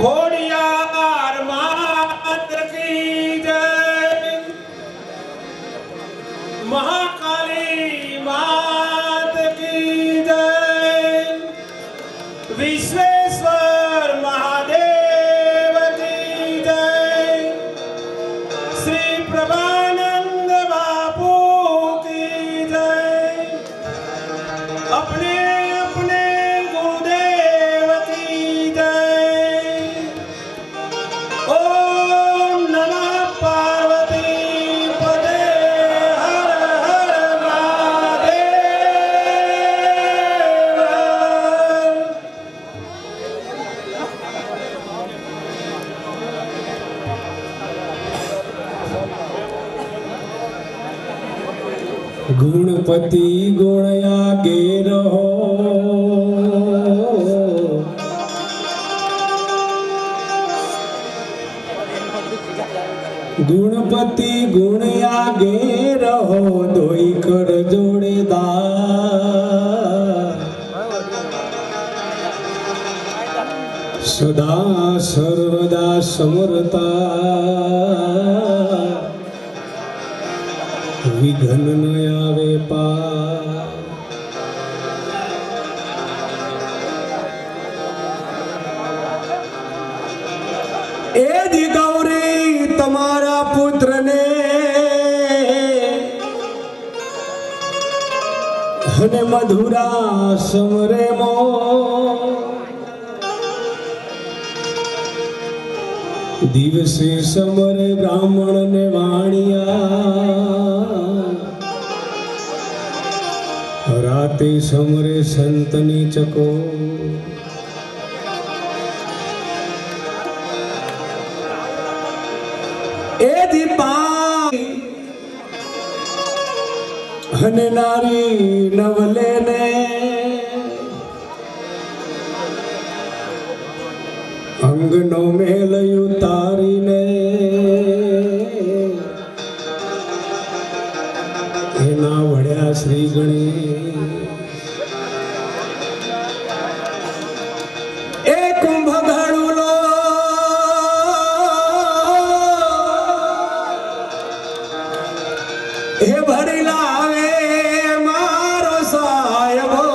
खोड़ियार मात की जय, महाकाली मात की जय, विश्वेश्वर महादेव की जय, श्री प्रभानंद बापू की जय, अपने अपने गुरुदेव की जय। ओम नमः पार्वती पदे हर हर महादेव। गुणपति गुणया गे रहो, गुणपति गुणया गे रहो, दोई कर जोड़ेदार सदा सर्वदा समरता, विघ्न न आवे पार। ए दी गौरी तुम्हारा पुत्र ने हने मधुरा समरे मो, दिवसे समरे ब्राह्मण ने वाणिया, राते समरे संतनी चको। ए दीपा हने नारी नवले ने अंगनो में लयु तारी ने, एना वड्या श्री गणेश। ए कुंभ घड़ुलो हे भरी लावे मारो सायबो,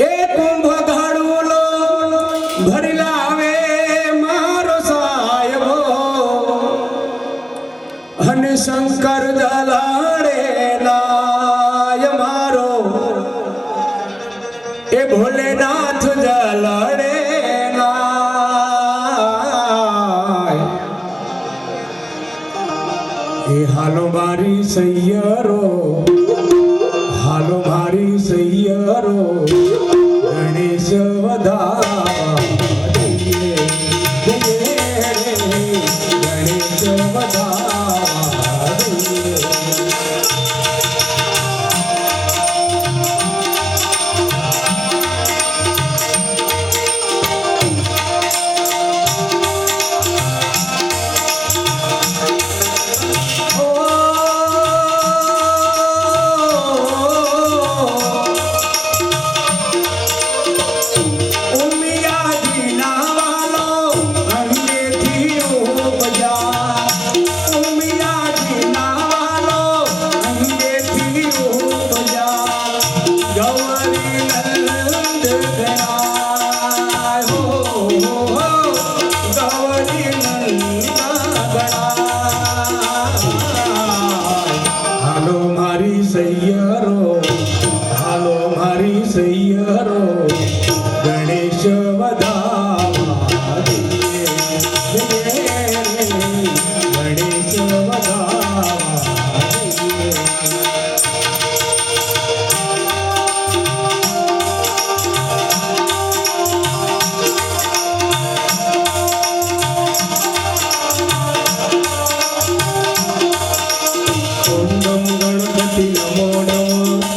ए कुंभ घड़ुलो भरी लावे मारो सायबो, हन शंकर जलाड़े नाय मारो, ए भोलेनाथ जलाड़े हालो मारी सैयरो, हालो मारी सैयरो, गणेश वधावा दिए, गणेश वधावा दिए। गणेश वधावा दिए, गणेश वधावा दिए। ओम नमो गणपति नमो नमः।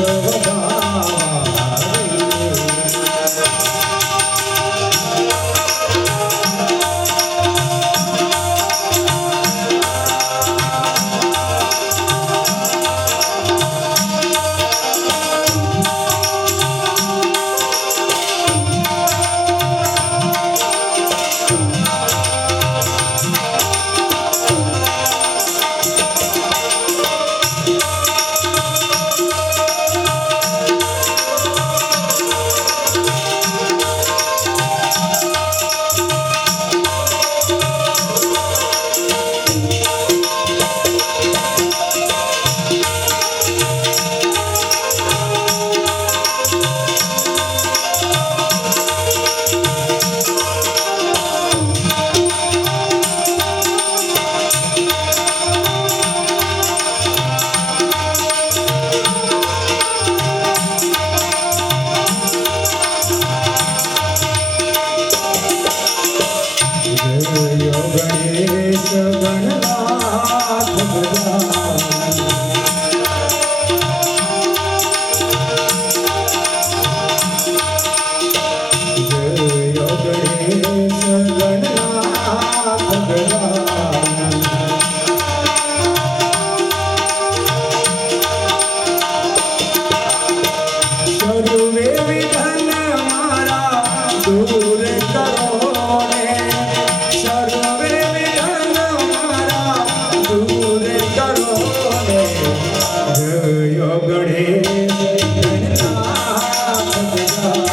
વધાવા દઈએ જય ગણેશ ગણનાથ ગજાનન જય ગણેશ ગણનાથ ગજાનન સર્વે વિઘ્ન મારા દૂર કરો ને સર્વે વિઘ્ન મારા દૂર કરો ને જય ગણેશ ગણનાથ ગજાનન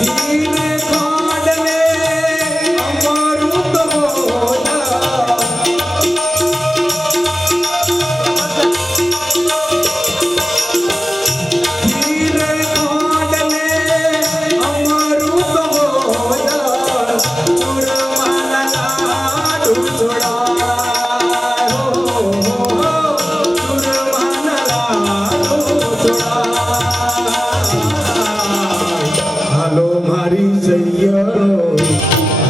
હીરે ખાંડને અમૃત બોલા હીરે ખાંડને અમૃત બોલા ચૂરમાના લાડુ ચોળાય હો ચૂરમાના લાડુ ચોળાય હાલો મારી સૈયરો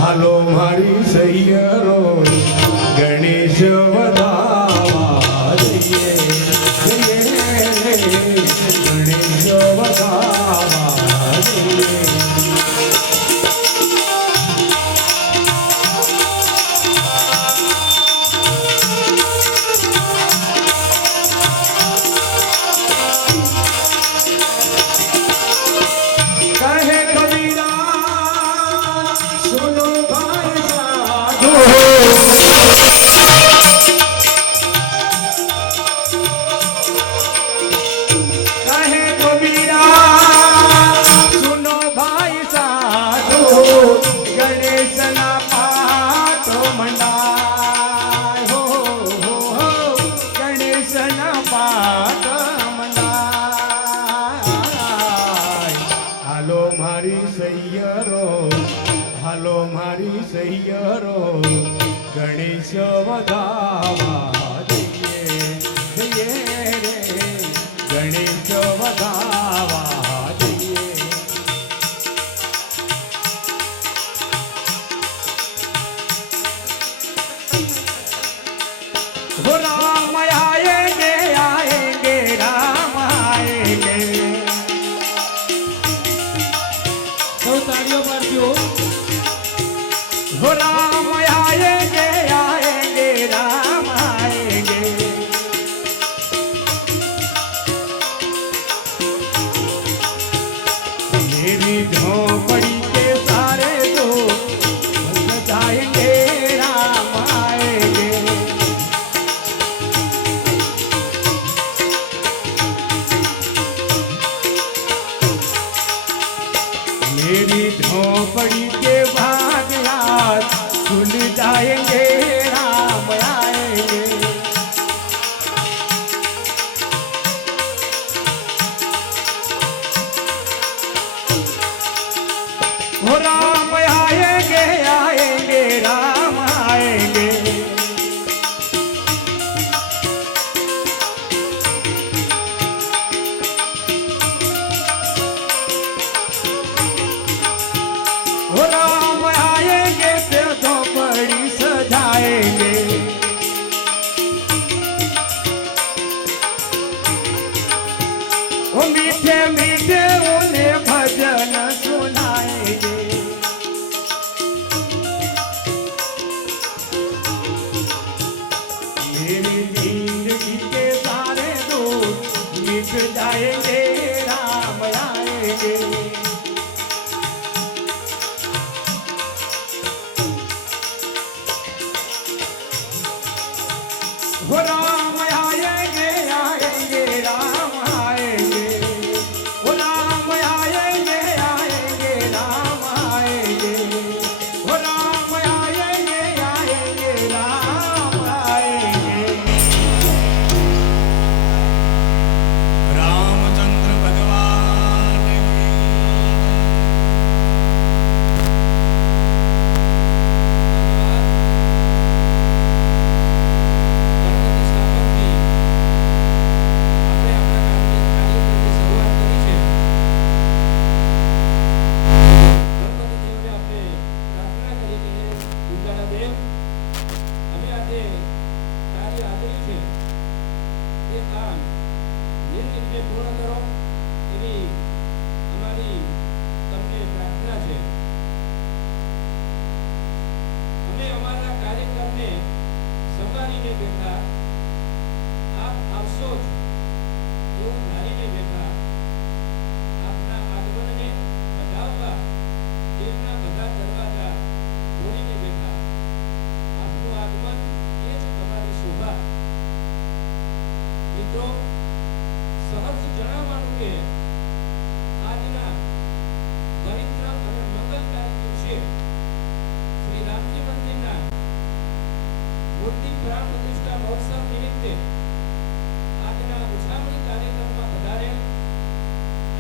હાલો મારી સૈયરો ગણેશ વધાવા જઈએ જઈએ રે ગણેશ વધાવા જઈએ કહે કબીરા સુનો ભાઈ સાધુ કહે કબીરા સુનો ભાઈ સાધુ ગણેશના પાઠ મંડાય હો ગણેશના પાઠ મંડાય હાલો મારી સૈયરો હાલો મારી સૈયરો ગણેશ વધાવા જઈએ જઈએ રે ગણેશ વધાવા જઈએ हो राम आएंगे आएंगे राम आएंगे तो तालियों मारती हो राम आएंगे आएंगे राम आएंगे मेरी झोपड़ी के सारे तो बन जाएंगे राम आएंगे मेरी झोपड़ी के भाग याद खुल जाएंगे राम आएंगे हो राम आएंगे आएंगे राम आएंगे ओ मीठे मीठे उन्हें भजन सुनाएंगे। मेरी जिंदगी के सारे दुख मिट जाएंगे, राम आएंगे। हो राम आएंगे आएंगे राम आएंगे। हो राम आएंगे आएंगे राम आएंगे। हो राम आएंगे आएंगे राम आएंगे। रामचंद्र भगवान की ગણપતિ સ્થાપનથી આપણે આપણા કાર્યક્રમની શરૂઆત કરી છે. ગણપતિ દેવને આપણે પ્રાર્થના કરી કે દુર્ગાના દેવ, અમે આજે કાર્ય આદર્યું છે તે કામ નિર્વિઘ્ને પૂર્ણ કરો એવી અમારી તમને પ્રાર્થના છે. અમે અમારા કાર્યક્રમને સંભાળીને બેઠા, આપ આવશો જ એવું ધારીને બેઠા, આપના આગમનને વધાવવા દેવના બધા દરવાજા ખોલીને બેઠા. આપનું આગમન એ જ તમારી શોભા. મિત્રો, સહજ જણાવવાનું કે આજના પવિત્ર અને મંગલકારી દિવસે શ્રી રામજી મંદિરના મૂર્તિ પ્રાણ પ્રતિષ્ઠા મહોત્સવ નિમિત્તે આજના ઉછામણી કાર્યક્રમમાં પધારેલ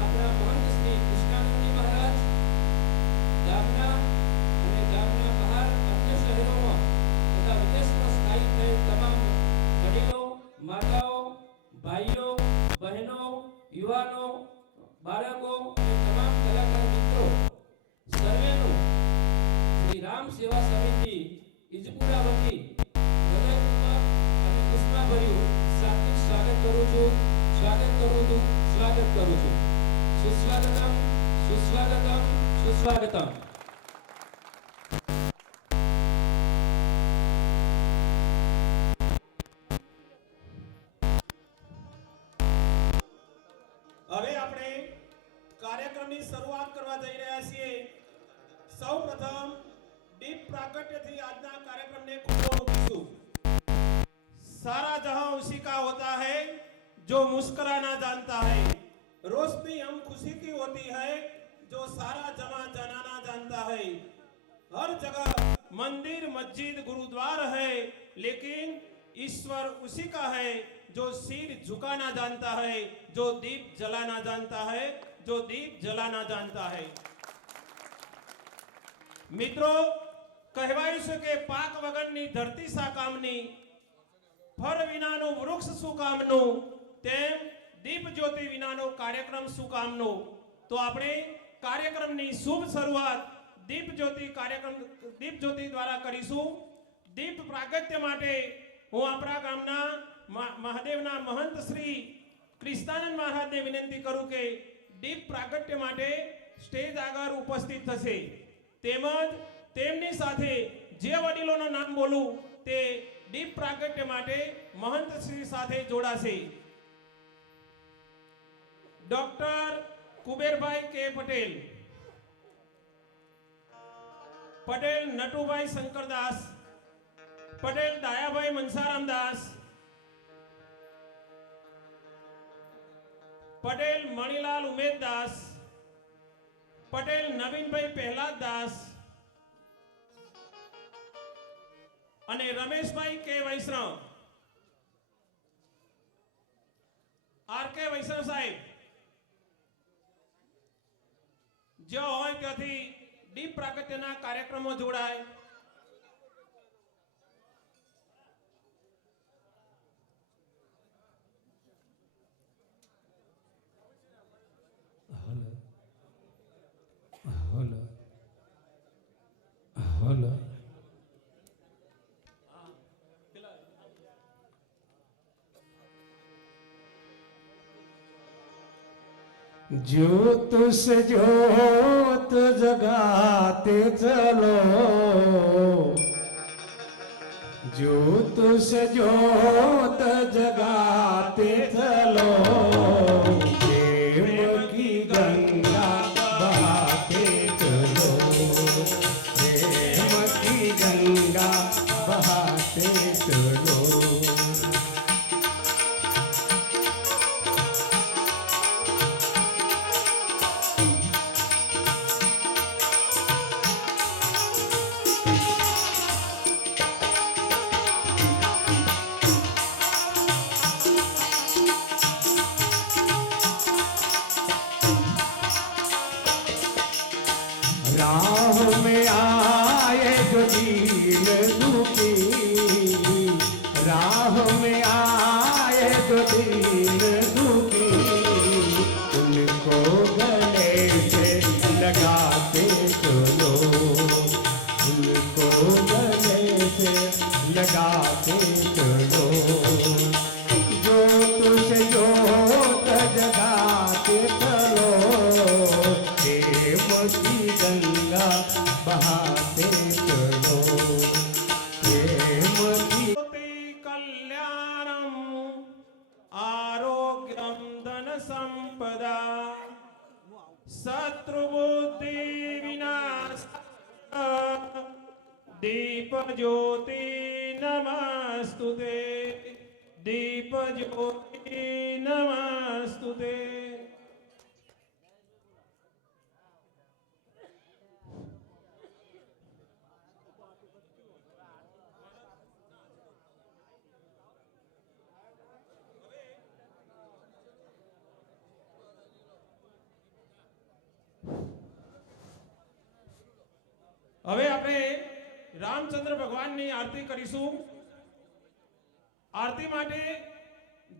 આપણા મહંત શ્રી કૃષ્ણાનંદજી મહારાજ, ગામના અને ગામના બહાર અન્ય શહેરોમાં તથા વિદેશમાં સ્થાયી થયેલ તમામ વડીલો, માતાઓ, ભાઈઓ, બહેનો, યુવાનો, બાળકો અને તમામ કલાકાર મિત્રો સર્વેનું શ્રી રામ સેવા સમિતિ ઇજપુરા વતી હૃદયપૂર્વક અને ઉષ્માભર્યું સાત્વિક સ્વાગત કરું છું. સુસ્વાગતમ, સુસ્વાગતમ, સુસ્વાગતમ. હવે આપણે કાર્યક્રમની શરૂઆત કરવા જઈ રહ્યા છીએ. સૌપ્રથમ દીપ પ્રાગટ્યથી આજના કાર્યક્રમને ખુલ્લો મૂકીશું. सारा जहां उसी का होता है जो मुस्कुराना जानता है. रोशनी हम खुशी की होती है जो सारा जहां जनाना जानता है. हर जगह मंदिर, मस्जिद, गुरुद्वार है, लेकिन ईश्वर उसी का है जो सिर झुकाना जानता है, जो दीप जलाना जानता है, जो दीप जलाना जानता है. મિત્રો, કહેવાયું છે કે પાક વગરની ધરતી સા કામની, ફળ વિનાનું વૃક્ષ શું કામનું, તેમ દીપ જ્યોતિ વિનાનો કાર્યક્રમ શું કામનો. તો આપણે કાર્યક્રમની શુભ શરૂઆત દીપ જ્યોતિ દ્વારા કરીશું. દીપ પ્રાગટ્ય માટે હું આપણા ગામના મહાદેવના મહંત શ્રી કૃષ્ણાનંદ મહારાજને વિનંતી કરું કે દીપ પ્રાગટ્ય માટે સ્ટેજ આગળ ઉપસ્થિત થશે. તેમજ તેમની સાથે જે વડીલોનું નામ બોલું તે દીપ પ્રાગટ્ય માટે મહંત શ્રી સાથે જોડાશે. ડોક્ટર કુબેરભાઈ કે પટેલ, પટેલ નટુભાઈ શંકરદાસ, પટેલ દાયાભાઈ મનસારામદાસ, પટેલ મણિલાલ ઉમેદદાસ, પટેલ નવીનભાઈ પહેલાદદાસ અને રમેશભાઈ કે વૈષ્ણવ. આર કે વૈષ્ણવ સાહેબ જો હોય ત્યાંથી દીપ પ્રાગટ્યના કાર્યક્રમો જોડાય. ज्योत से ज्योत जगाते चलो, ज्योत से ज्योत जगाते चलो, प्रेम की गंगा बहाते चलो, प्रेम की गंगा बहाते चलो। राह में आए जो दीन दुखी, राह में आए जो दीन दुखी, उनको गले से लगाते चलो, उनको गले से लगाते चलो, ज्योत से ज्योत जगाते चलो, प्रेम की गंगा बहाते चलो, प्रेम की ज्योति कल्याणम आरोग्यम धन संपदा शत्रुबुद्धि विनाश दीप ज्योति नमस्तुते, दीप ज्योति नमस्तुते। હવે આપણે રામચંદ્ર ભગવાનની આરતી કરીશું। આરતી માટે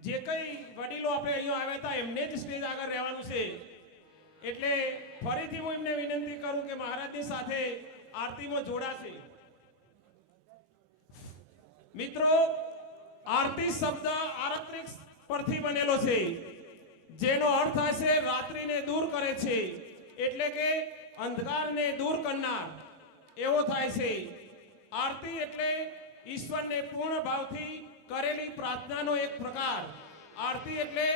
જે કઈ વડીલો આપણે અહીંયા આવ્યા હતા એમને જ સ્ટેજ આગળ રહેવાનું છે, એટલે ફરીથી હું એમને વિનંતી કરું કે મહારાજની સાથે આરતીમાં જોડાશે। મિત્રો, આરતી શબ્દ આરત્રિક પરથી બનેલો છે, જેનો અર્થ થાય છે રાત્રિને દૂર કરે છે, એટલે કે અંધકારને દૂર કરનાર એવો થાય છે। આરતી એટલે ઈશ્વરને પૂર્ણ ભાવથી કરેલી પ્રાર્થનાનો એક પ્રકાર। આરતી એટલે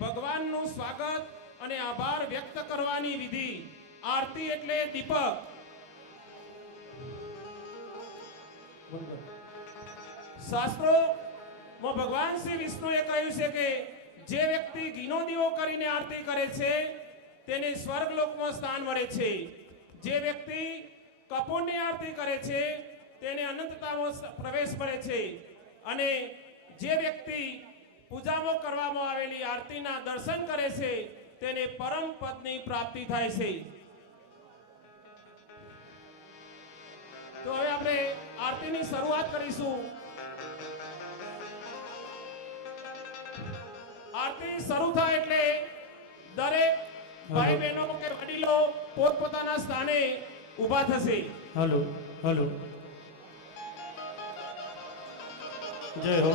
ભગવાનનું સ્વાગત અને આભાર વ્યક્ત કરવાની વિધિ। આરતી એટલે દીપક। શાસ્ત્રોમાં ભગવાન શ્રી વિષ્ણુએ કહ્યું છે કે જે વ્યક્તિ ઘીનો દીવો કરીને આરતી કરે છે તેને સ્વર્ગલોકમાં સ્થાન મળે છે, જે વ્યક્તિ કપૂરની આરતી કરે છે તેને અનંતતામાં પ્રવેશ મળે છે, અને જે વ્યક્તિ પૂજામાં કરવામાં આવેલી આરતીના દર્શન કરે છે તેને પરમ પદની પ્રાપ્તિ થાય છે। તો હવે આપણે આરતીની શરૂઆત કરીશું। આરતી શરૂ થાય એટલે દરેક ભાઈ બહેનો કે વડીલો પોતપોતાના સ્થાને ઊભા થશે। હલો હલો, જય હો।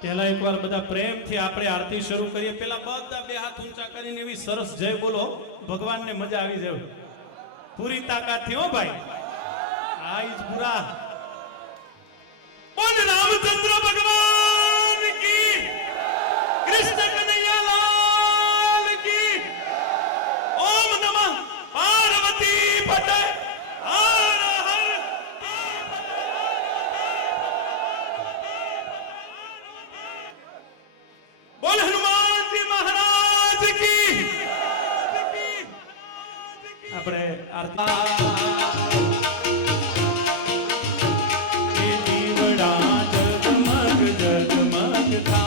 પહેલા એકવાર બધા પ્રેમથી આપણે આરતી શરૂ કરીએ। પહેલા બધા બે હાથ ઊંચા કરીને એવી સરસ જય બોલો, ભગવાનને મજા આવી જાય પૂરી તાકાતથી। હો ભાઈ, આ જ પૂરા બોલ રામચંદ્ર ભગવાન કી, કૃષ્ણ કનૈયા લાલ की। ओम नमः पार्वती पते हर हर। बोल हनुमान जी महाराज की। આપણે આરતી દીવડા જગમગ જગમગ થા,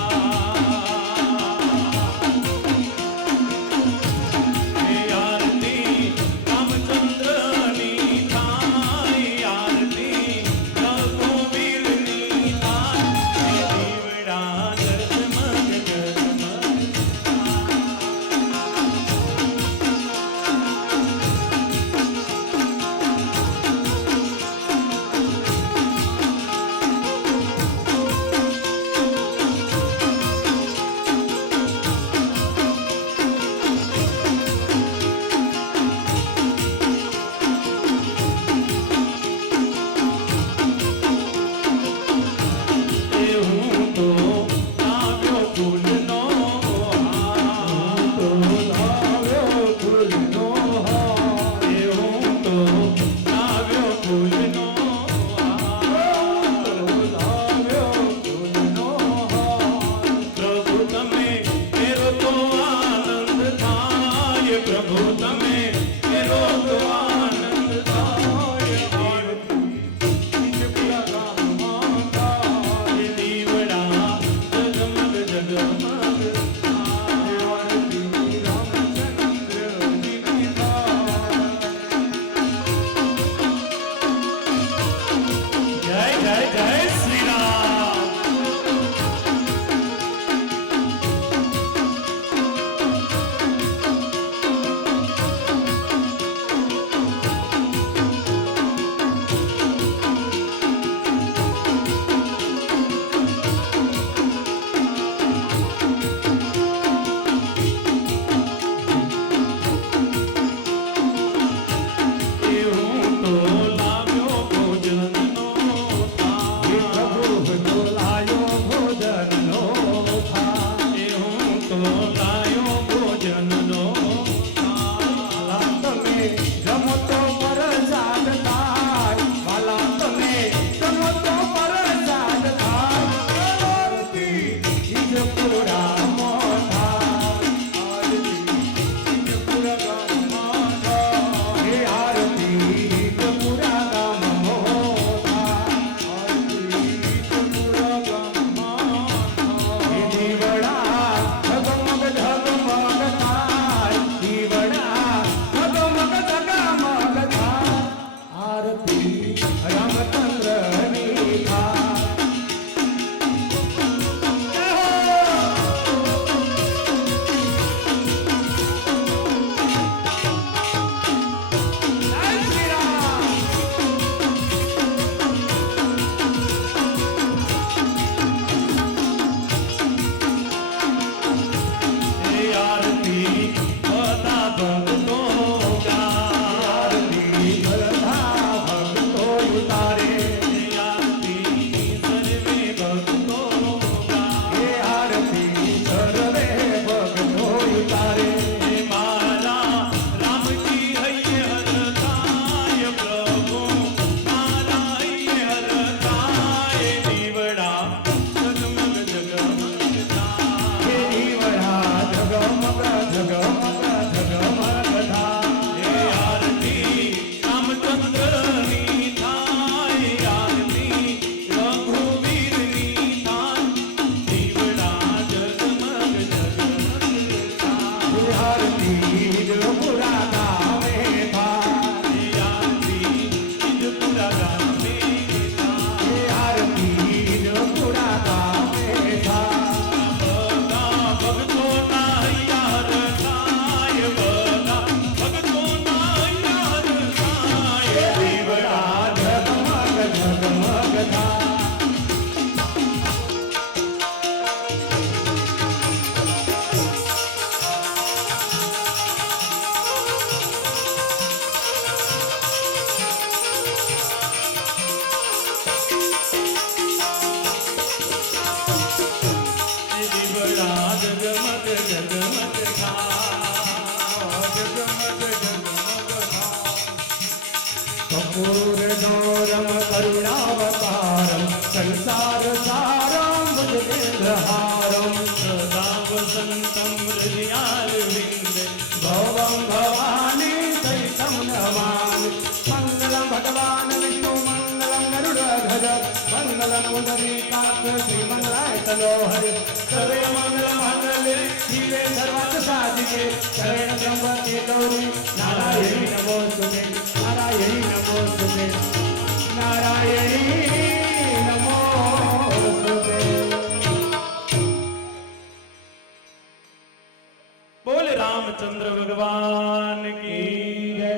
ઝગમગ થાય એ આરતી રામચંદ્રની થાય, આરતી રઘુવીરની થાય, દીવડા જગમગ જગમગ થાય. આરતી પુરા ગામે થાય આરતી ઈદપુરા ગામે થાય. આરતી પુરા ગામે થાય બધા ભક્તોના યાર થાય, બધા ભક્તોના યાર થાય. દીવડા ઝગમગ ઝગમગ થાય દીવડા જગમગ જગમગ થાય. જગમગ જગમગ કપૂર ગૌરમ કરુણાવતારમ સંસાર સારમ ભુજગેન્દ્રહારમ સદા વસંતમ હૃદયારવિંદે ભવમ ભવાની સહિતમ નમામિ મંગલમ ભગવાન વિષ્ણુ મંગલમ ગરુડધજ મંગલમ પુંડરીકાક્ષ શ્રી મંગલાય તનોહરિ સર્વે મંગલ મંગલે શિવે સર્વાર્થ સાધિકે શરણ ત્ર્યંબકે ગૌરી નારાયણી નમોસ્તુતે નારાયણી નમોસ્તુતે નારાયણી નમોસ્તુતે બોલ રામચંદ્ર ભગવાન કી જય,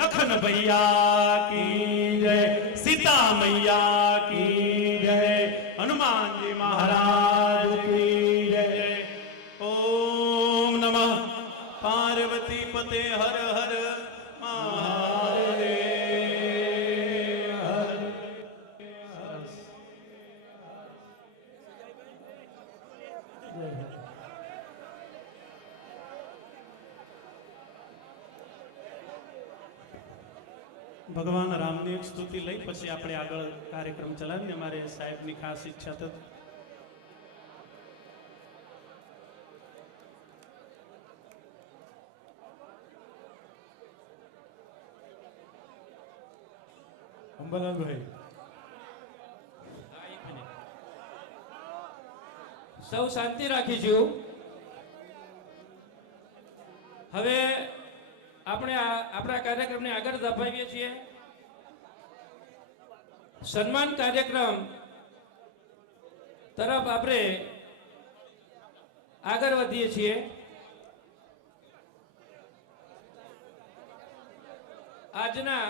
લખન ભૈયા કી જય, સીતા મૈયા કી જય, હનુમાનજી મહારાજ કી જય. ઓમ નમઃ પાર્વતી પતે હર હર મહાદેવ. ભગવાન રામની એક સ્તુતિ લઈ પછી આપણે આગળ કાર્યક્રમ ચલાવીએ. અમારે સાહેબની ખાસ ઈચ્છા તો અંબાલાલભાઈ સૌ શાંતિ રાખીશું. હવે આપણે આપણા કાર્યક્રમને આગળ ધપાવીએ છીએ. સન્માન કાર્યક્રમ તરફ આપણે આગળ વધીએ છીએ. આજના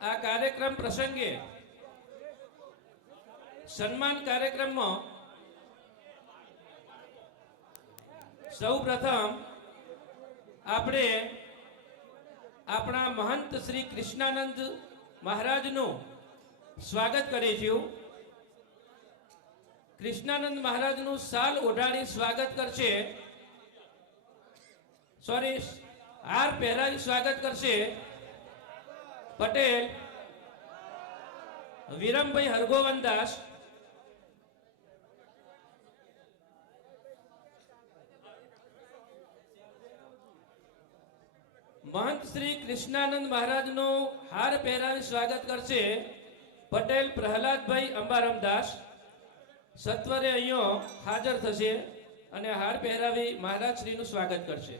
આ કાર્યક્રમ પ્રસંગે સન્માન કાર્યક્રમમાં સૌ પ્રથમ આપણે આપણા મહંત શ્રી કૃષ્ણાનંદ મહારાજનું સ્વાગત કરીશું. કૃષ્ણાનંદ મહારાજનું શાલ ઓઢાડી સ્વાગત કરશે, હાર પહેરાવી સ્વાગત કરશે પટેલ વિરમભાઈ હરગોવનદાસ. મહંત શ્રી કૃષ્ણાનંદ મહારાજનું હાર પહેરાવી સ્વાગત કરશે પટેલ પ્રહલાદભાઈ અંબારામદાસ. સત્વરે અહીંયા હાજર થશે અને હાર પહેરાવી મહારાજ શ્રીનું સ્વાગત કરશે.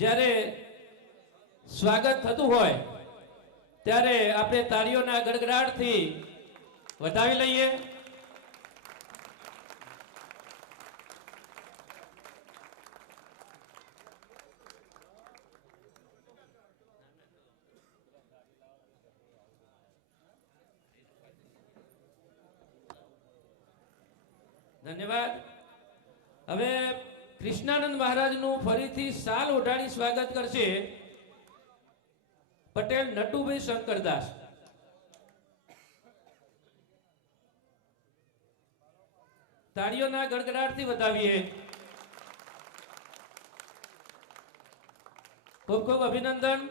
જ્યારે સ્વાગત થતું હોય ત્યારે આપણે તાળીઓના ગડગડાટથી વધાવી લઈએ. ધન્યવાદ. હવે કૃષ્ણાનંદ મહારાજનું ફરીથી શાલ ઓઢાડી સ્વાગત કરશે પટેલ નટુભાઈ શંકરદાસ. તાળીઓના ગડગડાટથી વધાવીએ. ખૂબ ખૂબ અભિનંદન.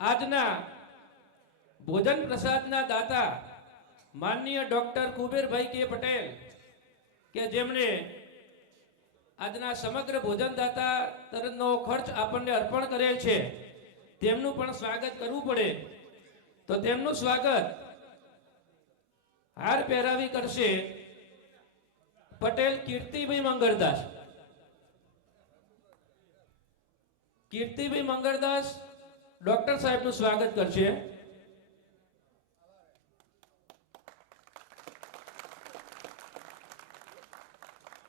આજના ભોજન પ્રસાદના દાતા માનનીય ડોક્ટર કુબેરભાઈ કે પટેલ કે જેમણે આજના સમગ્ર ભોજન દાતા તરફનો ખર્ચ આપણને અર્પણ કરેલ છે, તેમનું પણ સ્વાગત કરવું પડે. તો તેમનું સ્વાગત હાર પહેરાવી કરશે પટેલ કીર્તિભાઈ મંગળદાસ. કીર્તિભાઈ મંગળદાસ ડોક્ટર સાહેબનું સ્વાગત કરશે.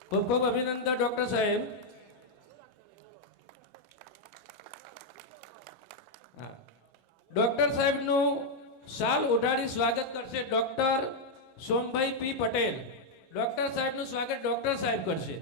ખૂબ ખૂબ અભિનંદન ડોક્ટર સાહેબ. ડોક્ટર સાહેબનું શાલ ઓઢાડી સ્વાગત કરશે ડોક્ટર સોમભાઈ પી પટેલ. ડોક્ટર સાહેબનું સ્વાગત ડોક્ટર સાહેબ કરશે.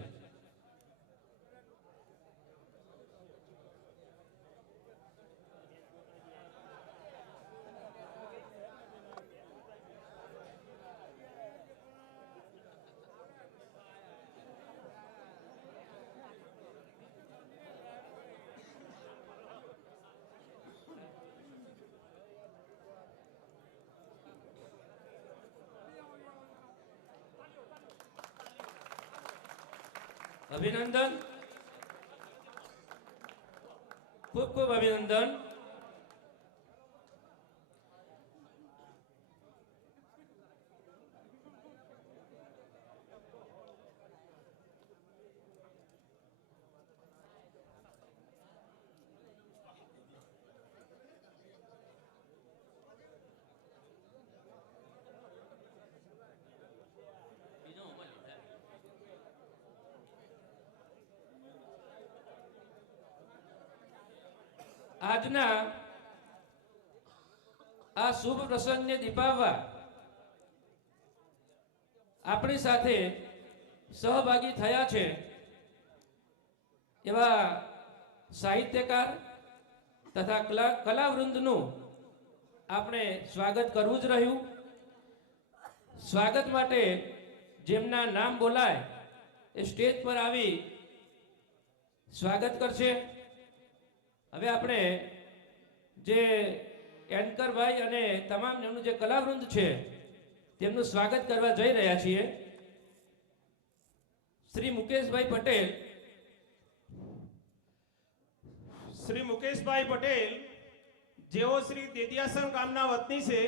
અભિનંદન, ખૂબ ખૂબ અભિનંદન. આજના આ શુભ પ્રસંગને દીપાવવા આપણી સાથે સહભાગી થયા છે એવા સાહિત્યકાર તથા કલાવૃંદનું આપણે સ્વાગત કરવું જ રહ્યું. સ્વાગત માટે જેમના નામ બોલાય એ સ્ટેજ પર આવી સ્વાગત કરશે. હવે આપણે જે એન્કરભાઈ અને તમામ એમનું જે કલાવૃંદ છે તેમનું સ્વાગત કરવા જઈ રહ્યા છીએ. શ્રી મુકેશભાઈ પટેલ. શ્રી મુકેશભાઈ પટેલ જેઓ શ્રી દેદિયાસણ ગામના વતની છે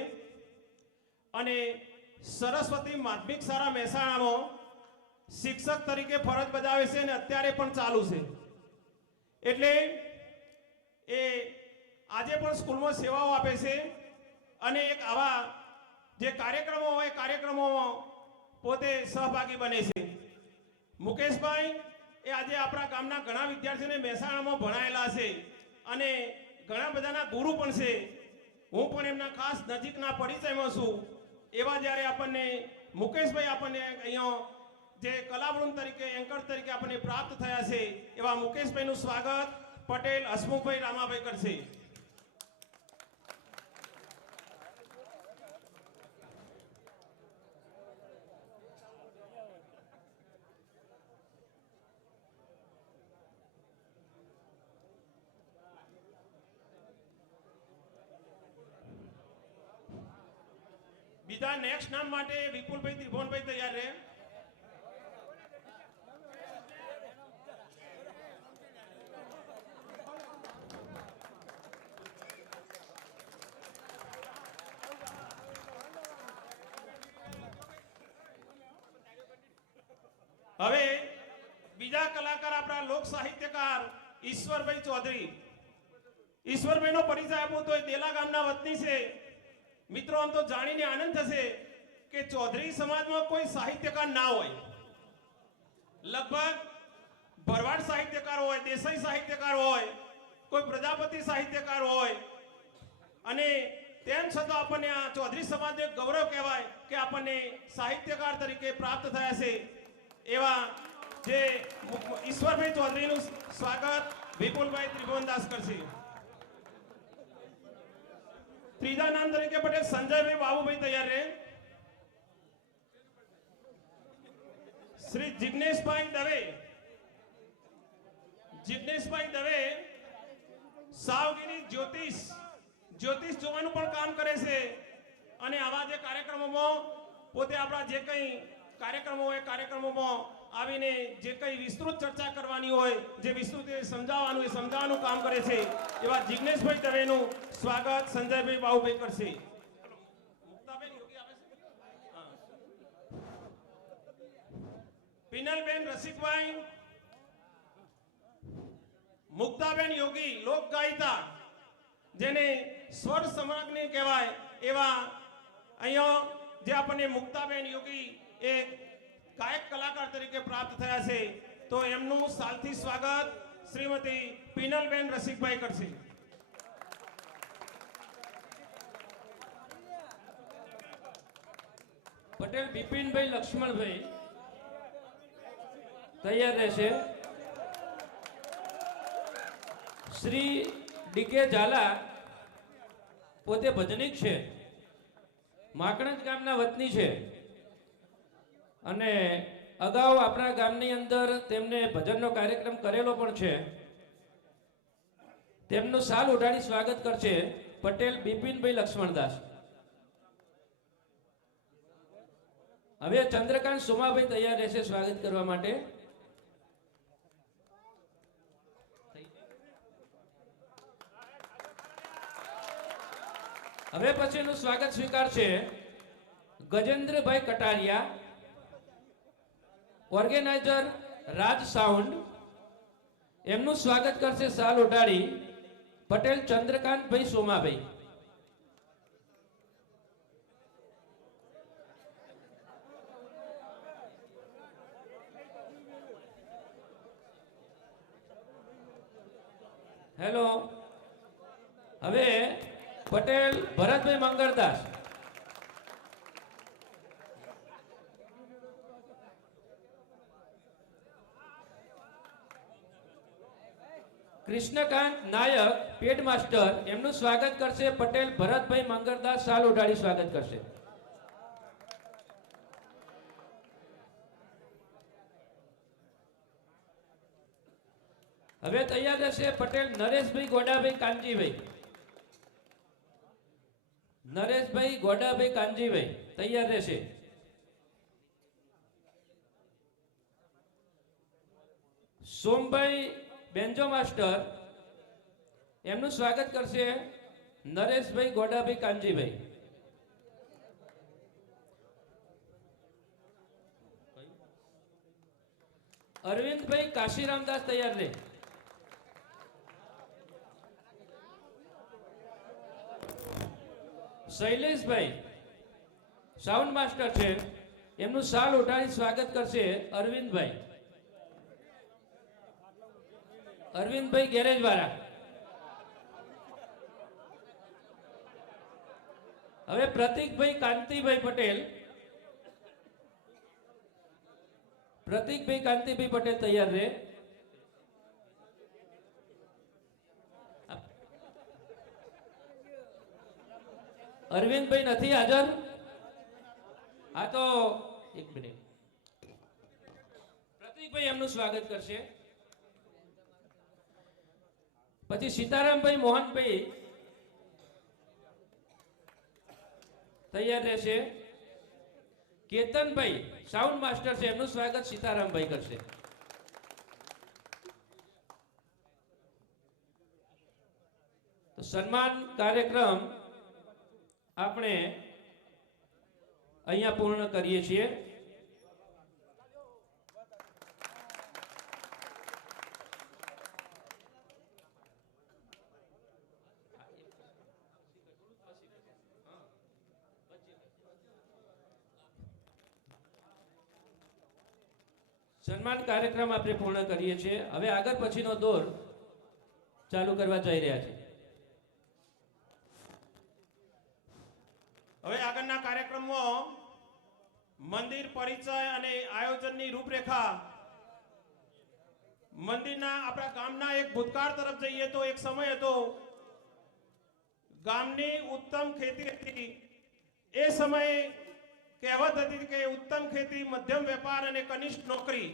અને સરસ્વતી માધ્યમિક શાળા મહેસાણામાં શિક્ષક તરીકે ફરજ બજાવે છે અને અત્યારે પણ ચાલુ છે. એટલે એ આજે પણ સ્કૂલમાં સેવાઓ આપે છે અને એક આવા જે કાર્યક્રમો હોય કાર્યક્રમોમાં પોતે સહભાગી બને છે. મુકેશભાઈ એ આજે આપણા ગામના ઘણા વિદ્યાર્થીઓને મહેસાણામાં ભણાયેલા છે અને ઘણા બધાના ગુરુ પણ છે. હું પણ એમના ખાસ નજીકના પરિચયમાં છું. એવા જ્યારે આપણને મુકેશભાઈ આપણને અહીંયા જે કલાવૃંદ તરીકે એન્કર તરીકે આપણને પ્રાપ્ત થયા છે એવા મુકેશભાઈનું સ્વાગત પટેલ હસમુખભાઈ રામાભાઈ કરશે. બીજા નેક્સ્ટ નામ માટે વિપુલભાઈ ત્રિભુવનભાઈ તૈયાર રહે. હવે બીજા કલાકાર આપણા લોક સાહિત્યકાર ઈશ્વરભાઈ ચૌધરી. ઈશ્વરભાઈનો પરિચય આપું તો એ દેલા ગામના વતની છે. મિત્રો આમ તો જાણીને આનંદ થશે કે ચૌધરી સમાજમાં કોઈ સાહિત્યકાર ના હોય. લગભગ ભરવાડ સાહિત્યકાર હોય, દેસાઈ સાહિત્યકાર હોય, કોઈ પ્રજાપતિ સાહિત્યકાર હોય અને તેમ છતાં આપણને આ ચૌધરી સમાજનું એક ગૌરવ કહેવાય કે આપણને સાહિત્યકાર તરીકે પ્રાપ્ત થયા છે. એવા જે ઈશ્વરભાઈ ચૌધરીનું સ્વાગત વિપુલભાઈ ત્રિભુવનદાસ કરશે. ત્રીજા નામ તરીકે પટેલ સંજયભાઈ બાબુભાઈ તૈયાર રહે. શ્રી જિગ્નેશભાઈ દવે. જિગ્નેશભાઈ દવે સાવગીરી જ્યોતિષ જ્યોતિષ જોવાનું પણ કામ કરે છે અને આવા જે કાર્યક્રમોમાં પોતે આપણા જે કંઈ કાર્યક્રમો હોય કાર્યક્રમોમાં આવીને જે કંઈ વિસ્તૃત ચર્ચા કરવાની હોય જે વિસ્તૃત સમજાવવાનું એ સમજાવવાનું કામ કરે છે એવા જિગ્નેશભાઈ દવેનું સ્વાગત સંજયભાઈ બાઉભાઈ કરશે. મુક્તાબેન યોગી આવે છે? હા. પિનલબેન રસિકભાઈ, મુક્તાબેન યોગી લોક ગાયિકા જેને સ્વર સમ્રાજ્ઞી કહેવાય એવા અહીંયા જે આપણને મુક્તાબેન યોગી એક ગાયક કલાકાર તરીકે પ્રાપ્ત થયા છે તો એમનું સાલથી સ્વાગત શ્રીમતી પિનલબેન રસિકભાઈ કરશે. પટેલ બિપિનભાઈ લક્ષ્મણભાઈ તૈયાર રહેશે. શ્રી ડીકે ઝાલા પોતે ભજનીક છે, માકણજ ગામના વતની છે અને અગાઉ આપણા ગામની અંદર તેમને ભજનનો કાર્યક્રમ કરેલો પણ છે. તેમનું સાલ ઉડાડી સ્વાગત કરશે પટેલ બિપિનભાઈ લક્ષ્મણદાસ. હવે ચંદ્રકાંત સોમાભાઈ તૈયાર રહેશે સ્વાગત કરવા માટે. હવે પછીનું સ્વાગત સ્વીકાર છે ગજેન્દ્રભાઈ કટારિયા, ઓર્ગેનાઇઝર રાજ સાઉન્ડ. એમનું સ્વાગત કરશે સાલ ઉડાડી પટેલ ચંદ્રકાંતભાઈ સોમાભાઈ. હેલો. હવે પટેલ ભરતભાઈ મંગળદાસ. કૃષ્ણકાંત નાયક પેડ માસ્ટર, એમનું સ્વાગત કરશે પટેલ ભરતભાઈ મંગળદાસ. સાલ ઉડાડી સ્વાગત કરશે. હવે તૈયાર રહેશે પટેલ નરેશભાઈ ગોડાભાઈ કાનજીભાઈ. નરેશભાઈ ગોડાભાઈ કાનજીભાઈ તૈયાર રહેશે. સોમભાઈ બેન્જો માસ્ટર, એમનું સ્વાગત કરશે નરેશભાઈ ગોડાભાઈ કાનજીભાઈ. અરવિંદભાઈ કાશીરામદાસ તૈયાર રહે. શૈલેષભાઈ સાઉન્ડ માસ્ટર છે, એમનું સાલ ઉઠાડી સ્વાગત કરશે અરવિંદભાઈ. અરવિંદભાઈ ગેરેજ વાળા. હવે પ્રતિકભાઈ કાંતિભાઈ પટેલ. પ્રતિકભાઈ કાંતિભાઈ પટેલ તૈયાર રહે. અરવિંદભાઈ નથી હાજર. હા તો એક મિનિટ. પ્રતિકભાઈ એમનું સ્વાગત કરશે. પછી સીતારામભાઈ મોહનભાઈ તૈયાર રહેશે. કેતનભાઈ સાઉન્ડ માસ્ટર છે, એમનું સ્વાગત સીતારામભાઈ કરશે. તો સન્માન કાર્યક્રમ આપણે અહીંયા પૂર્ણ કરીએ છીએ. સન્માન કાર્યક્રમ આપણે પૂર્ણ કરીએ છીએ. હવે આગળ પછીનો દોર ચાલુ કરવા જઈ રહ્યા છે. હવે આગળના કાર્યક્રમમાં મંદિર પરિચય અને આયોજનની રૂપરેખા. મંદિરના આપણા ગામના એક ભૂતકાળ તરફ જઈએ તો એક સમય હતો ગામની ઉત્તમ ખેતી હતી. એ સમયે કહેવત હતી કે ઉત્તમ ખેતી, મધ્યમ વેપાર અને કનિષ્ઠ નોકરી.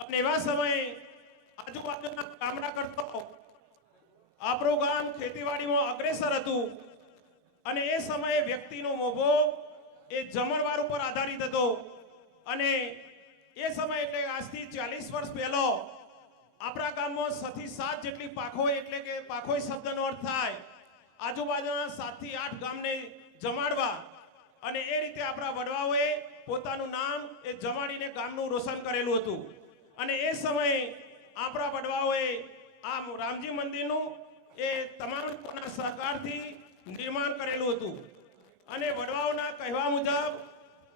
અને એવા સમયે આજુબાજુના ગામડા કરતો આપણું ગામ ખેતીવાડીમાં અગ્રેસર હતું અને એ સમયે વ્યક્તિનો મોભો એ જમણવાર ઉપર આધારિત હતો અને એ સમય એટલે આજથી 40 વર્ષ પહેલો આપણા ગામમાં 6 થી 7 જેટલી પાખોઈ એટલે કે પાખોઈ શબ્દનો અર્થ થાય આજુબાજુના 7 થી 8 ગામને જમાડવા અને એ રીતે આપણા વડવાઓએ પોતાનું નામ એ જમાડીને ગામનું રોશન કરેલું હતું અને એ સમયે આપણા વડવાઓએ આ રામજી મંદિરનું એ તમામ લોકોના સહકારથી નિર્માણ કરેલું હતું અને વડવાઓના કહેવા મુજબ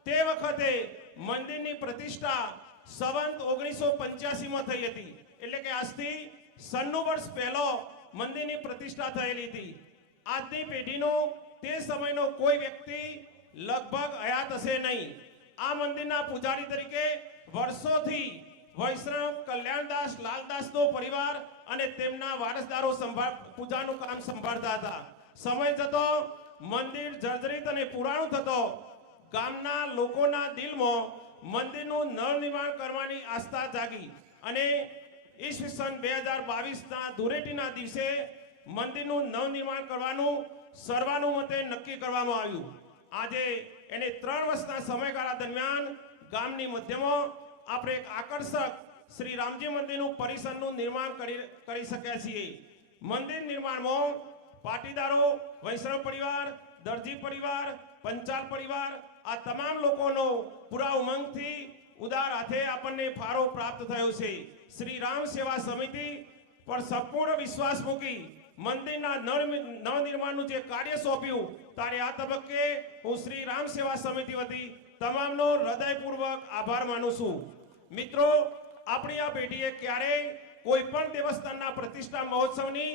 તે વખતે મંદિરની પ્રતિષ્ઠા સંવંત 1985 માં થઈ હતી એટલે કે આજથી 96 વર્ષ પહેલો મંદિરની પ્રતિષ્ઠા થયેલી હતી આજની પેઢીનો તે સમયનો કોઈ વ્યક્તિ લગભગ હયાત હશે નહીં આ મંદિરના પૂજારી તરીકે વર્ષોથી વૈષ્ણવ કલ્યાણદાસ લાલદાસનો પરિવાર અને તેમના વારસદારો પૂજાનું કામ સંભાળતા હતા સમય જતો મંદિર જર્જરિત અને પુરાણું થતો ગામના લોકોના દિલમાં મંદિરનું નવનિર્માણ કરવાની આસ્થા જાગી અને ઈસવીસન 2022ના ધૂળેટીના દિવસે મંદિરનું નવનિર્માણ કરવાનું સર્વાનુમતે નક્કી કરવામાં આવ્યું આજે એને 3 વર્ષના સમયગાળા દરમિયાન ગામની મધ્યમાં આપણે એક આકર્ષક શ્રી રામજી મંદિરનું પરિસરનું નિર્માણ કરી શક્યા છીએ મંદિર નિર્માણમાં પાટીદારો વૈષ્ણવ પરિવાર દરજી પરિવાર પંચાલ પરિવાર આ તમામ લોકોનો પૂરા ઉમંગથી ઉદાર હાથે આપણને ફાળો પ્રાપ્ત થયો છે શ્રી રામ સેવા સમિતિ પર સંપૂર્ણ વિશ્વાસ મૂકી મંદિરના નવનિર્માણનું જે કાર્ય સોંપ્યું ત્યારે આ તબક્કે હું શ્રી રામ સેવા સમિતિ વતી તમામનો હૃદયપૂર્વક આભાર માનું છું મિત્રો આપણી આ પેઢીએ ક્યારેય કોઈ પણ દેવસ્થાનના પ્રતિષ્ઠા મહોત્સવની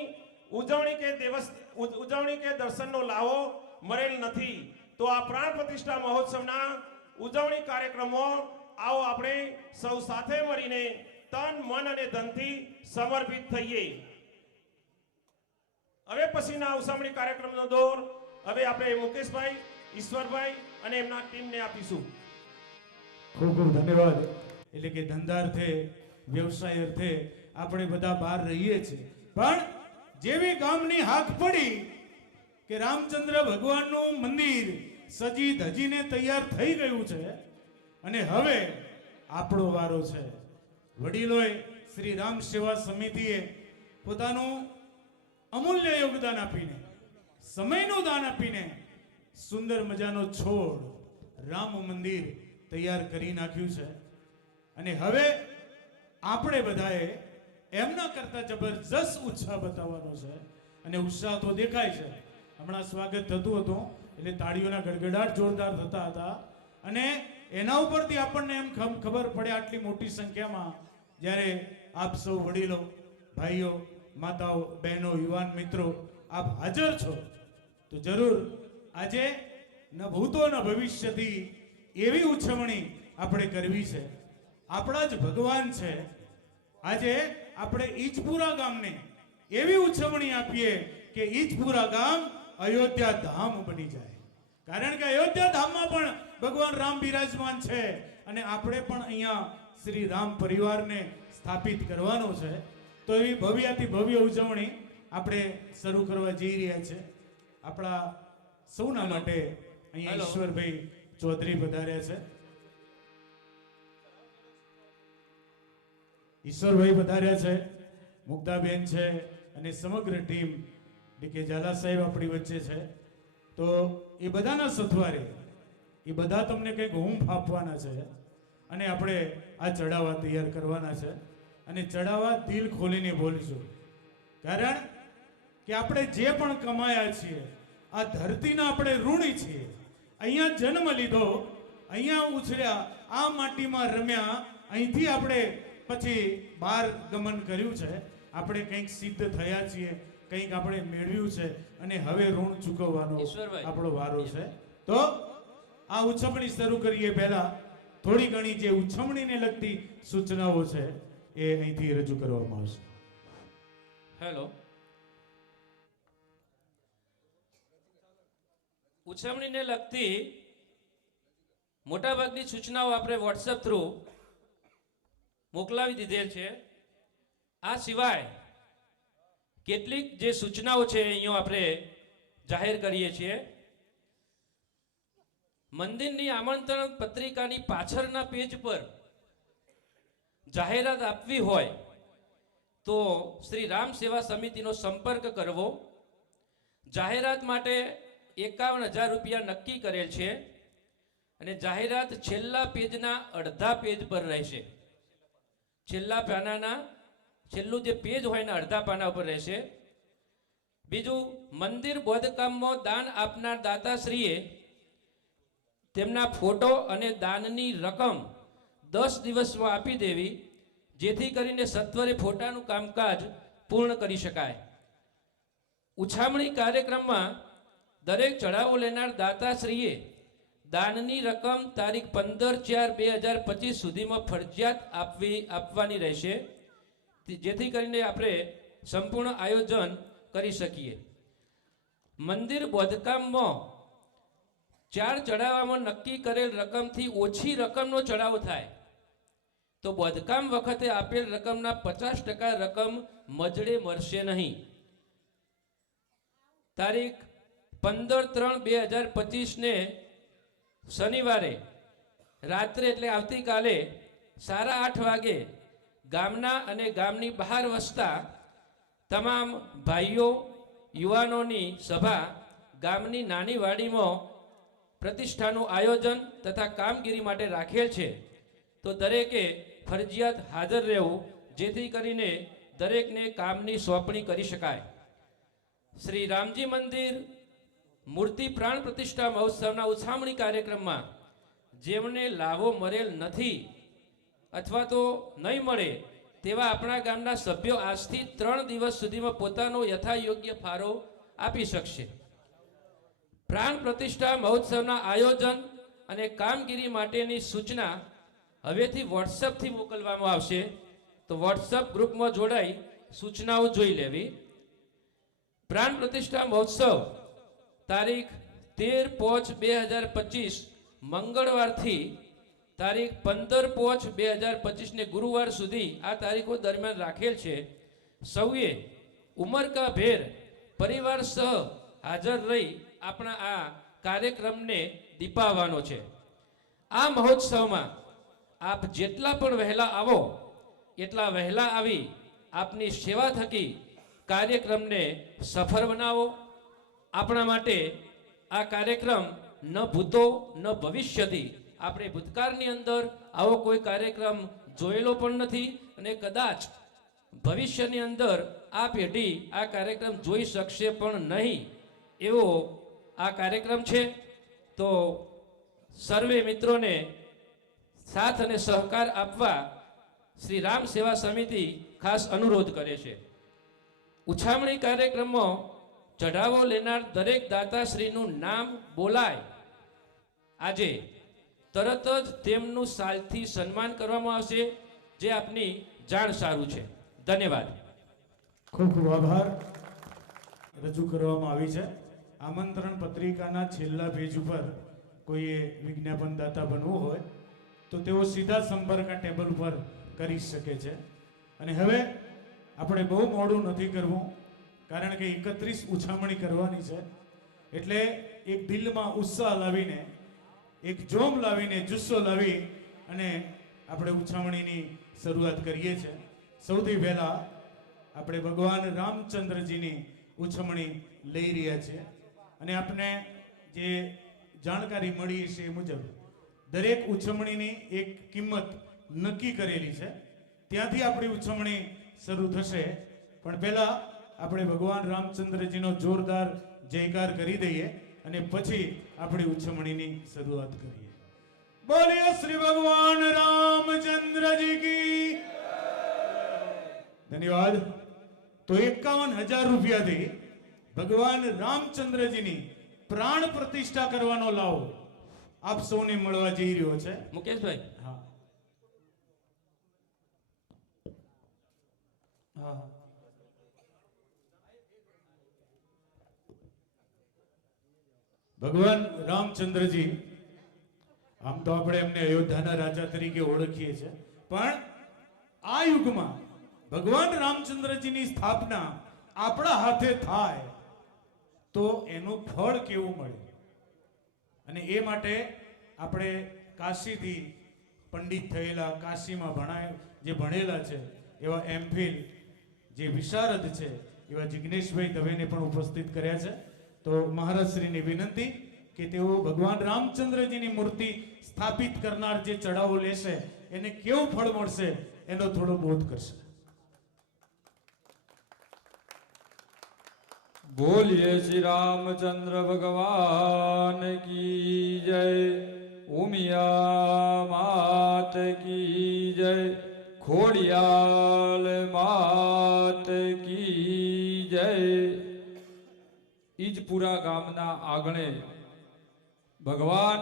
ઉજવણી કે દર્શનનો લાવો મળેલ નથી તો આ પ્રાણ પ્રતિષ્ઠા મહોત્સવના ઉજવણી કાર્યક્રમો આવો આપણે સૌ સાથે મળીને તન મન અને ધનથી સમર્પિત થઈએ હવે પછીના ઉજવણી કાર્યક્રમનો દોર હવે આપણે મુકેશભાઈ ઈશ્વરભાઈ અને એમના ટીમને આપીશું ખૂબ ખૂબ ધન્યવાદ એટલે કે ધંધા અર્થે વ્યવસાય અર્થે આપણે બધા બહાર રહીએ છીએ પણ જેવી ગામની હાક પડી કે રામચંદ્ર ભગવાનનું મંદિર સજી ધજીને તૈયાર થઈ ગયું છે અને હવે આપણો વારો છે વડીલોએ શ્રી રામ સેવા સમિતિએ પોતાનું અમૂલ્ય યોગદાન આપીને સમયનું દાન આપીને સુંદર મજાનો છોડ રામ મંદિર તૈયાર કરી નાખ્યું છે અને હવે આપણે બધાએ એમના કરતા જબરજસ્ત ઉત્સાહ બતાવવાનો છે અને ઉત્સાહ તો દેખાય છે હમણાં સ્વાગત થતું હતું એટલે તાળીઓના ગડગડાટ જોરદાર થતા હતા અને એના ઉપરથી આપણને એમ ખબર પડે આટલી મોટી સંખ્યામાં જ્યારે આપ સૌ વડીલો ભાઈઓ માતાઓ બહેનો યુવાન મિત્રો આપ હાજર છો તો જરૂર આજે ન ભૂતો ન ભવિષ્યથી એવી ઉજવણી આપણે કરવી છે આપણા જ ભગવાન છે આજે આપણે ઈજપુરા ગામને એવી ઉજવણી આપીએ કે ઈજપુરા ગામ અયોધ્યા ધામ બની જાય કારણ કે અયોધ્યા ધામમાં પણ ભગવાન રામ બિરાજમાન છે અને આપણે પણ અહીંયા શ્રી રામ પરિવારને સ્થાપિત કરવાનો છે તો એવી ભવ્યાથી ભવ્ય ઉજવણી આપણે શરૂ કરવા જઈ રહ્યા છે આપણા સૌના માટે અહીંયા ઈશ્વરભાઈ ચૌધરી પધાર્યા છે ઈશ્વરભાઈ પધાર્યા છે મુગ્ધાબેન છે અને સમગ્ર ટીમ ડીકે ઝાલા સાહેબ આપણી વચ્ચે છે તો એ બધાના સથવારે એ બધા તમને કંઈક હૂંફ આપવાના છે અને આપણે આ ચડાવવા તૈયાર કરવાના છે અને ચડાવવા દિલ ખોલીને બોલીશું કારણ કે આપણે જે પણ કમાયા છીએ આ ધરતીના આપણે ઋણી છીએ અહીંયા જન્મ લીધો અહીંયા ઉછર્યા આ માટીમાં રમ્યા અહીંથી આપણે પછી બહાર ગમન કર્યું છે આપણે કંઈક સિદ્ધ થયા છીએ કંઈક આપણે મેળવ્યું છે અને હવે ઋણ ચૂકવવાનો આપણો વારો છે તો આ ઉછમણી શરૂ કરીએ પહેલા થોડી ઘણી જે ઉછમણીને લગતી સૂચનાઓ છે એ અહીંથી રજૂ કરવામાં આવશે હેલો ઉછમણીને લગતી મોટાભાગની સૂચનાઓ આપણે વોટ્સએપ થ્રુ મોકલાવી દીધેલ છે આ સિવાય કેટલીક જે સૂચનાઓ છે અહીંયા આપણે જાહેર કરીએ છીએ. મંદિરની આમંત્રણ પત્રિકાની પાછળના પેજ પર જાહેરાત આપવી હોય તો શ્રી રામ સેવા સમિતિનો સંપર્ક કરવો. જાહેરાત માટે 51,000 રૂપિયા નક્કી કરેલ છે અને જાહેરાત છેલ્લા પેજના અડધા પેજ પર રહેશે. છેલ્લા પાનાના છેલ્લું જે પેજ હોય એના અડધા પાના ઉપર રહેશે. બીજું, મંદિર બોધકામમાં દાન આપનાર દાતાશ્રીએ તેમના ફોટો અને દાનની રકમ 10 દિવસમાં આપી દેવી, જેથી કરીને સત્વરે ફોટાનું કામકાજ પૂર્ણ કરી શકાય. ઉછામણી કાર્યક્રમમાં દરેક ચઢાવો લેનાર દાતાશ્રીએ દાનની રકમ તારીખ 15/4/2025 સુધીમાં ફરજિયાત આપવાની રહેશે, જેથી કરીને આપણે સંપૂર્ણ આયોજન કરી શકીએ. મંદિર બોધકામમાં 4 ચઢાવામાં નક્કી કરેલ રકમથી ઓછી રકમનો ચઢાવો થાય તો બોધકામ વખતે આપેલ રકમના 50% રકમ મજડે મળશે નહીં. તારીખ 15/3/2025 ને શનિવારે રાત્રે એટલે આવતીકાલે 8:30 વાગે ગામના અને ગામની બહાર વસતા તમામ ભાઈઓ યુવાનોની સભા ગામની નાની વાડીમાં પ્રતિષ્ઠાનું આયોજન તથા કામગીરી માટે રાખેલ છે. તો દરેકે ફરજિયાત હાજર રહેવું, જેથી કરીને દરેકને કામની સોંપણી કરી શકાય. શ્રી રામજી મંદિર મૂર્તિ પ્રાણ પ્રતિષ્ઠા મહોત્સવના ઉછામણી કાર્યક્રમમાં જેમને લાભો મળેલ નથી અથવા તો નહીં મળે તેવા આપણા ગામના સભ્યો આજથી 3 દિવસ સુધીમાં પોતાનો યથાયોગ્ય ફાળો આપી શકશે. પ્રાણ પ્રતિષ્ઠા મહોત્સવના આયોજન અને કામગીરી માટેની સૂચના હવેથી વોટ્સએપથી મોકલવામાં આવશે, તો વોટ્સએપ ગ્રુપમાં જોડાઈ સૂચનાઓ જોઈ લેવી. પ્રાણ પ્રતિષ્ઠા મહોત્સવ તારીખ 13/5/2025 મંગળવારથી તારીખ 15/5/2025 ને ગુરુવાર સુધી આ તારીખો દરમિયાન રાખેલ છે. સૌએ ઉમરકાભેર પરિવાર સહ હાજર રહી આપણા આ કાર્યક્રમને દીપાવવાનો છે. આ મહોત્સવમાં આપ જેટલા પણ વહેલા આવો એટલા વહેલા આવી આપની સેવા થકી કાર્યક્રમને સફળ બનાવો. આપણા માટે આ કાર્યક્રમ ન ભૂતો ન ભવિષ્યથી, આપણે ભૂતકાળની અંદર આવો કોઈ કાર્યક્રમ જોયેલો પણ નથી અને કદાચ ભવિષ્યની અંદર આ પેઢી આ કાર્યક્રમ જોઈ શકશે પણ નહીં એવો આ કાર્યક્રમ છે. તો સર્વે મિત્રોને સાથ અને સહકાર આપવા શ્રી રામ સેવા સમિતિ ખાસ અનુરોધ કરે છે. ઉછામણી કાર્યક્રમમાં ચઢાવો લેનાર દરેક દાતાશ્રીનું નામ બોલાય આજે તરત જ તેમનું સાલથી સન્માન કરવામાં આવશે, જે આપની જાણ સારું છે. ધન્યવાદ. ખૂબ ખૂબ આભાર. રજૂ કરવામાં આવી છે આમંત્રણ પત્રિકાના છેલ્લા પેજ ઉપર કોઈએ વિજ્ઞાપન દાતા બનવું હોય તો તેઓ સીધા સંપર્ક આ ટેબલ ઉપર કરી શકે છે. અને હવે આપણે બહુ મોડું નથી કરવું, કારણ કે 31 ઉછામણી કરવાની છે. એટલે એક દિલમાં ઉત્સાહ લાવીને, એક જોમ લાવીને, જુસ્સો લાવી અને આપણે ઉછામણીની શરૂઆત કરીએ છીએ. સૌથી પહેલા આપણે ભગવાન રામચંદ્રજીની ઉછમણી લઈ રહ્યા છીએ અને આપને જે જાણકારી મળી છે એ મુજબ દરેક ઉછમણીની એક કિંમત નક્કી કરેલી છે. ત્યાંથી આપણી ઉછમણી શરૂ થશે. પણ પહેલા આપણે ભગવાન રામચંદ્રજીનો જોરદાર જયકાર કરી દઈએ અને પછી આપણી ઉછમણીની શરૂઆત કરીએ. બોલીએ શ્રી ભગવાન રામચંદ્રજી કી. ધન્યવાદ. તો 51,000 રૂપિયાથી ભગવાન રામચંદ્રજીની પ્રાણ પ્રતિષ્ઠા કરવાનો લાવો આપ સૌને મળવા જઈ રહ્યો છે. મુકેશભાઈ, હા હા ભગવાન રામચંદ્રજી, આમ તો આપણે એમને અયોધ્યાના રાજા તરીકે ઓળખીએ છીએ, પણ આ યુગમાં ભગવાન રામચંદ્રજીની સ્થાપના આપણા હાથે થાય તો એનું ફળ કેવું મળે. અને એ માટે આપણે કાશીથી પંડિત થયેલા, કાશીમાં જે ભણેલા છે એવા એમફિલ જે વિશારદ છે એવા જિગ્નેશભાઈ દવેને પણ ઉપસ્થિત કર્યા છે. તો મહારાજશ્રીની વિનંતી કે તેઓ ભગવાન રામચંદ્રજીની મૂર્તિ સ્થાપિત કરનાર જે ચડાવો લેશે એને કેવું ફળ મળશે એનો થોડો બોધ કરશે. बोलिए श्री रामचंद्र भगवान की जय, उमिया मात की जय, खोड़ियाल मात की जय. ઈજપુરા ગામના આંગણે ભગવાન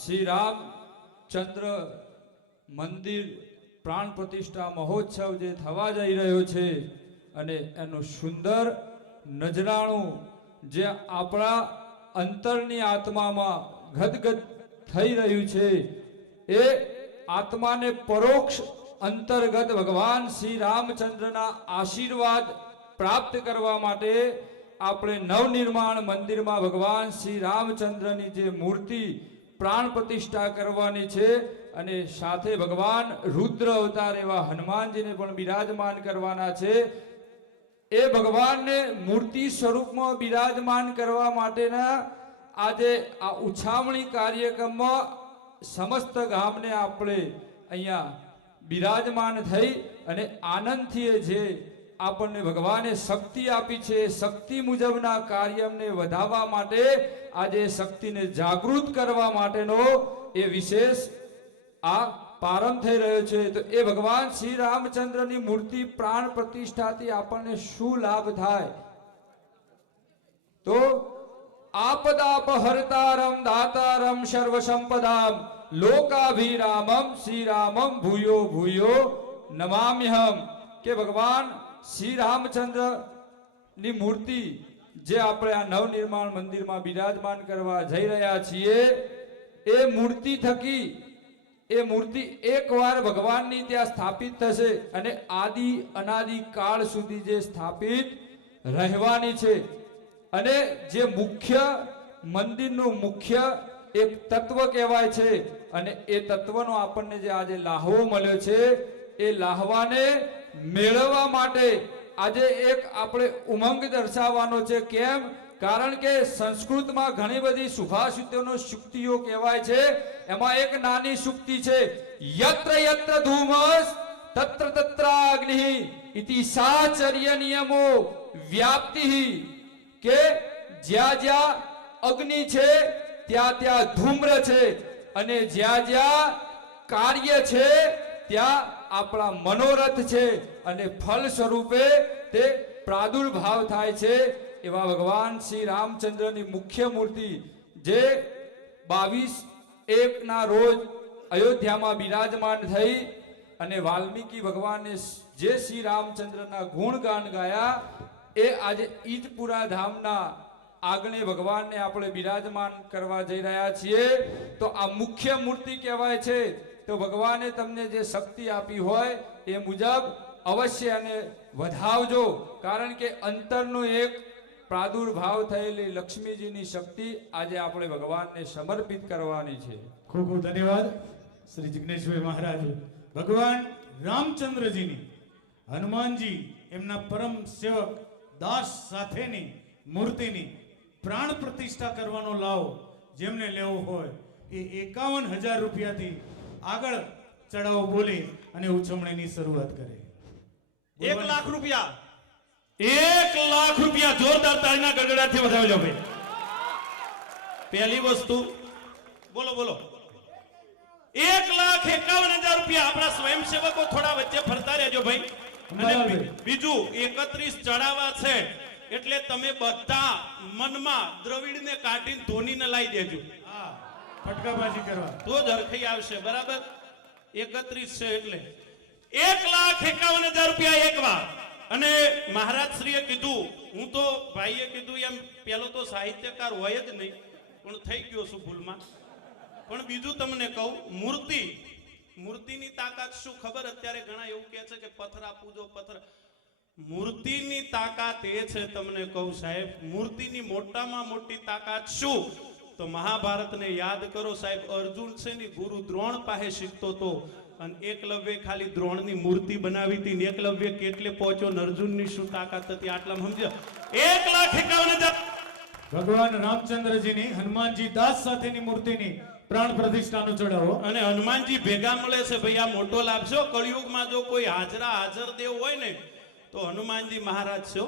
શ્રી રામચંદ્ર મંદિર પ્રાણ પ્રતિષ્ઠા મહોત્સવ જે થવા જઈ રહ્યો છે અને એનું સુંદર નજરાણું જે આપણા અંતરની આત્મામાં ગદગદ થઈ રહ્યું છે એ આત્માને પરોક્ષ અંતર્ગત ભગવાન શ્રી રામચંદ્રના આશીર્વાદ પ્રાપ્ત કરવા માટે આપણે નવનિર્માણ મંદિરમાં ભગવાન શ્રી રામચંદ્રની જે મૂર્તિ પ્રાણ પ્રતિષ્ઠા કરવાની છે અને સાથે ભગવાન રુદ્ર અવતાર એવા હનુમાનજીને પણ બિરાજમાન કરવાના છે. એ ભગવાનને મૂર્તિ સ્વરૂપમાં બિરાજમાન કરવા માટેના આજે આ ઉછામણી કાર્યક્રમમાં સમસ્ત ગામને આપણે અહીંયા બિરાજમાન થઈ અને આનંદથી જે આપણને ભગવાને શક્તિ આપી છે શક્તિ મુજબના કાર્યને વધારવા માટે આજે શક્તિને જાગૃત કરવા માટેનો એ વિશેષ આ પ્રારંભ થઈ રહ્યો છે. તો એ ભગવાન શ્રી રામચંદ્રની મૂર્તિ પ્રાણ પ્રતિષ્ઠાથી આપણને શું લાભ થાય? તો આપદાપહર્તારમ દાતારમ સર્વ સંપદામ લોકાભિરામમ શ્રી રામમ ભૂયો ભૂયો નમામ્યહમ. કે ભગવાન શ્રી રામચંદ્ર ની મૂર્તિ જે આપણે આ નવનિર્માણ મંદિરમાં બિરાજમાન કરવા જઈ રહ્યા છીએ એ મૂર્તિ થકી એ મૂર્તિ એકવાર ભગવાનની ત્યાં સ્થાપિત થશે અને આદિ અનાદિ કાળ સુધી જે સ્થાપિત રહેવાની છે. અને જે મુખ્ય મંદિરનું મુખ્ય એક તત્વ કહેવાય છે અને એ તત્વનો આપણને જે આજે લાહવો મળ્યો છે એ લાહવાને મેળવવા માટે આજે એક આપણે ઉમંગ દર્શાવવાનો છે. કેમ? કારણ કે સંસ્કૃતમાં ઘણી બધી સુભાષિતોનો સુક્તિઓ કહેવાય છે. એમાં એક નાની સુક્તિ છે, યત્ર યત્ર ધૂમસ તત્ર તત્ર અગ્નિ ઇતિ સાચર્ય નિયમો વ્યાપ્તિ. કે જ્યાં જ્યાં અગ્નિ છે ત્યાં ત્યાં ધૂમ્ર છે અને જ્યાં જ્યાં કાર્ય છે ત્યાં આપણા મનોરથ છે અને ફળ સ્વરૂપે તે પ્રાદુર્ભાવ થાય છે. એવા ભગવાન શ્રી રામચંદ્રની મુખ્ય મૂર્તિ જે 22/1 ના રોજ અયોધ્યામાં બિરાજમાન થઈ અને વાલ્મીકી ભગવાને જે શ્રી રામચંદ્રના ગુણગાન ગાયા એ આજે ઈજપુરા ધામના આંગણે ભગવાનને આપણે બિરાજમાન કરવા જઈ રહ્યા છીએ. તો આ મુખ્ય મૂર્તિ કહેવાય છે. તો ભગવાને તમને જે શક્તિ આપી હોય એ મુજબ અવશ્ય અને વધાવજો. કારણ કે અંતરનો એક પ્રાદુર્ભાવ થયેલી લક્ષ્મીજીની શક્તિ આજે આપણે ભગવાનને સમર્પિત કરવાની છે. ખૂબ ખૂબ ધન્યવાદ શ્રી જિગ્નેશભાઈ મહારાજ. ભગવાન રામચંદ્રજીની હનુમાનજી એમના પરમ સેવક દાસ સાથેની મૂર્તિની પ્રાણ પ્રતિષ્ઠા કરવાનો લાવો જેમને લેવો હોય એ 51,000 રૂપિયાથી આગળ ચડાવો બોલી અને ઉછમણીની શરૂઆત કરે. 1 લાખ રૂપિયા 1 લાખ રૂપિયા જોરદાર તાળીના ગડગડાટથી વધાવજો ભાઈ. પહેલી વસ્તુ બોલો બોલો 1,51,000 રૂપિયા. આપણા સ્વયંસેવકો થોડા વચ્ચે ફરતા રહેજો ભાઈ. અને બીજું 31 ચડાવા છે એટલે તમે બધા મનમાં દ્રવિડને કાઢીને ધોનીને લાવી દેજો. હા, ફટકાબાજી કરવા તો જ હરખાઈ આવશે. બરાબર? 31 છે એટલે 1,51,000 રૂપિયા એકવાર. અને મહારાજ શ્રીએ કીધું, હું તો ભાઈએ કીધું એમ પેલો તો સાહિત્યકાર હોય જ નહીં પણ થઈ ગયો છું ભૂલમાં. પણ બીજું તમને કહું, મૂર્તિની તાકાત શું ખબર? અત્યારે ઘણા એવું કહે છે કે પથરા પૂજો પથરા. મૂર્તિની તાકાત એ છે, તમને કહું સાહેબ, મૂર્તિની મોટામાં મોટી તાકાત શું? તો મહાભારતને યાદ કરો સાહેબ. અર્જુન છે ને ગુરુ દ્રોણ પાસે શીખતો હતો અને એકલવ્ય ખાલી દ્રોણની મૂર્તિ બનાવી હતી ને એકલવ્ય કેટલે પહોંચ્યો ને અર્જુનની શું તાકાત હતી આટલા સમજો. 1,51,000 ભગવાન રામચંદ્રજીની હનુમાનજી દાસ સાથેની મૂર્તિની પ્રાણ પ્રતિષ્ઠાનો ચડાવો. અને હનુમાનજી ભેગા મળે છે ભાઈ. આ મોટો લાભ છે. કળિયુગમાં જો કોઈ હાજર દેવ હોય ને તો હનુમાનજી મહારાજ છે.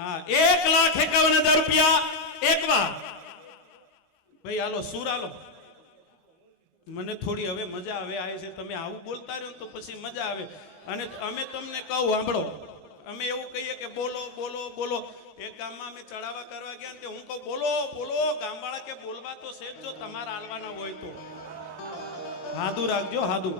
હા, 1,51,000 રૂપિયા એકવાર. ભાઈ હાલો સુર હાલો. મને થોડી હવે મજા આવે આવી છે. તમે આવું બોલતા રહ્યો ને તો પછી મજા આવે. અને અમે તમને કહું સાંભળો, અમે એવું કહીએ કે બોલો બોલો બોલો. એક ગામમાં અમે ચડાવવા કરવા ગયા ને તે હું કહું બોલો બોલો. ગામવાળા કે બોલવા તો છે જ, જો તમારા હાલવાના હોય તો હાદું રાખજો હાદું.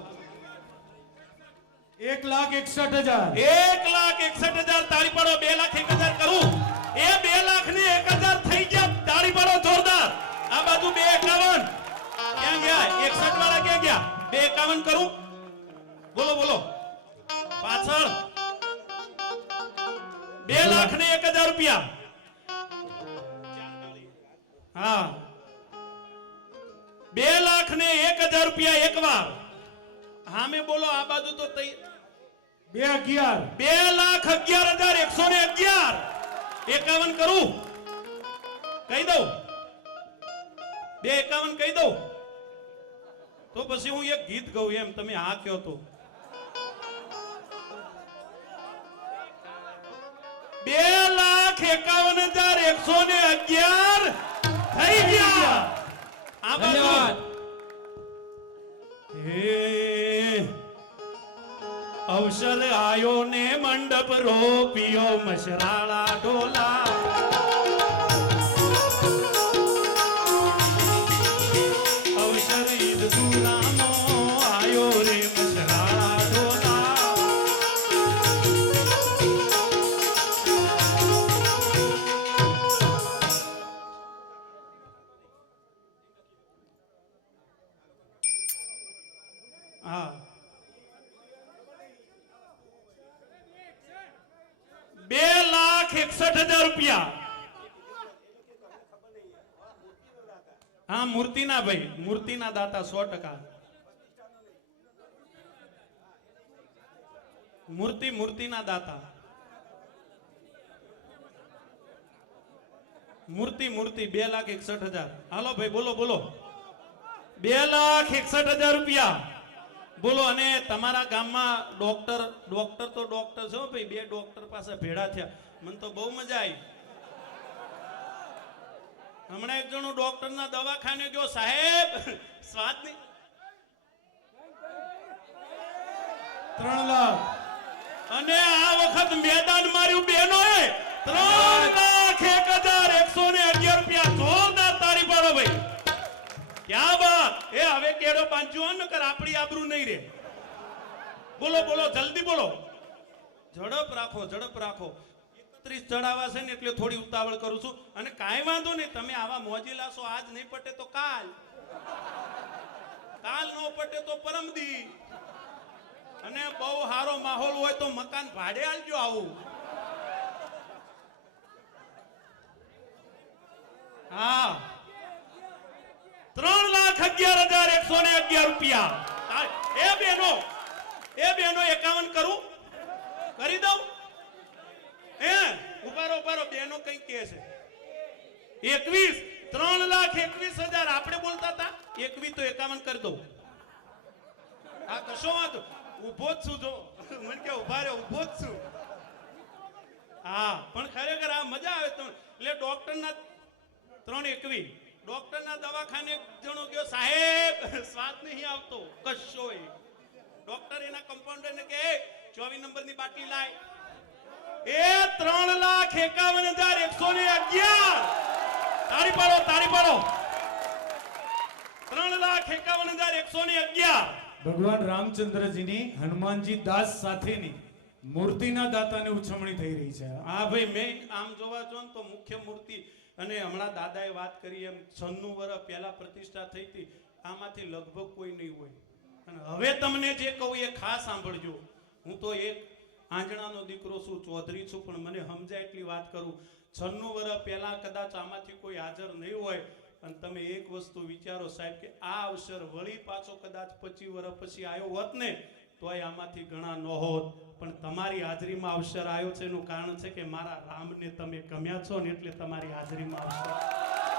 1,61,000. 1,61,000 તાળી પાડો. 2,01,000 કરું. એ 2,01,000 થઈ ગયા. તાળી પાડો જોરદાર. આ બાજુ 2,51 ક્યાં ગયા? 61 વાળા ક્યાં ગયા? 2,51 કરું. બોલો બોલો પાછળ. 2,01,000 રૂપિયા. હા, 2,01,000 રૂપિયા એકવાર. હા મેં બોલો આ બાજુ તો 2,11,000. 2,11,111. 51 કરું. કહી દઉં 2,51 કહી દઉં તો પછી હું એક ગીત ગાઉં એમ તમે હા કહો તો. 2,51,111 થઈ ગયા. આ બાજુ ધન્યવાદ. હે અવસર આયો ને મંડપ રોપિયો મશરાળા ઢોલા. અવસર ઈદ દુરાનો આયો રે મશરાળા ઢોલા. હા, 2,61,000 રૂપિયા. હા મૂર્તિના ભાઈ, મૂર્તિના દાતા 100%. મૂર્તિના દાતા. મૂર્તિ 2,61,000. હાલો ભાઈ બોલો બોલો. 2,61,000 રૂપિયા બોલો. અને તમારા ગામમાં ડોક્ટર તો ડોક્ટર છે ભાઈ. 2 ડોક્ટર પાસે ભેળા થયા. મને તો બહુ મજા આવી. હમણાં એક જણો ડોક્ટરના દવાખાને ગયો. સાહેબ સ્વાદની 3 લાખ. અને આ વખત મેદાન માર્યું બહેનોએ. 3,01,111 રૂપિયા. જોરદાર તાળી પાડો ભાઈ. ક્યાં બાત. એ હવે કેડો બાંધજો નકર આપણી આબરૂ નહીં રે. બોલો બોલો જલ્દી બોલો. ઝડપ રાખો ઝડપ રાખો. 31 ચડાવા છે ને એટલે થોડી ઉતાવળ કરું છું. અને કાંઈ વાંધો નહીં. તમે આવા મોજીલા છો. આજ નહીં પટે તો કાલ ન પટે તો પરમદી. અને બહુ સારો માહોલ હોય તો મકાન ભાડે આલજો આવું. હા, 3,11,111 રૂપિયા. એ બેનો 51 કરું. કરી દઉં. ઉભારો બેનો કઈ કે છે. 21. 3,21,000 આપણે બોલતા હતા. 21 તો 51 કરી દઉં. હા કશો વાંધો. ઉભો જ છું. જો મને કે ઉભા રે, ઉભો જ છું. હા પણ ખરેખર આ મજા આવે. એટલે ડોક્ટરના 3,21. ડોક્ટરના દવાખાને એક જણો ગયો. સાહેબ સ્વાદ નહીં આવતો કશો. ડોક્ટર એના કમ્પાઉન્ડરને કે 24 નંબરની બાટલી લાય. એ 3,51,111. તાળી પાડો તાળી પાડો. 3,51,111. ભગવાન રામચંદ્રજીની હનુમાનજી દાસ સાથેની મૂર્તિના દાતાને ઉછમણી થઈ રહી છે. હા ભાઈ મેં આમ જોવા જો ને તો મુખ્ય મૂર્તિ. અને હમણાં દાદાએ વાત કરી એમ 96 વર્ષ પહેલા પ્રતિષ્ઠા થઈ હતી. આમાંથી લગભગ કોઈ નહીં હોય. અને હવે તમને જે કહું એ ખાસ સાંભળજો. હું તો એક આંજણાનો દીકરો છું, ચૌધરી છું, પણ મને સમજાય એટલી વાત કરું. 96 વર્ષ પહેલા કદાચ આમાંથી કોઈ હાજર નહીં હોય, અને તમે એક વસ્તુ વિચારો સાહેબ કે આ અવસર વળી પાછો કદાચ 25 વર્ષ પછી આવ્યો હોત ને તોય આમાંથી ઘણા ન હોત, પણ તમારી હાજરીમાં અવસર આવ્યો છે. એનું કારણ છે કે મારા રામને તમે ગમ્યા છો ને એટલે તમારી હાજરીમાં અવસર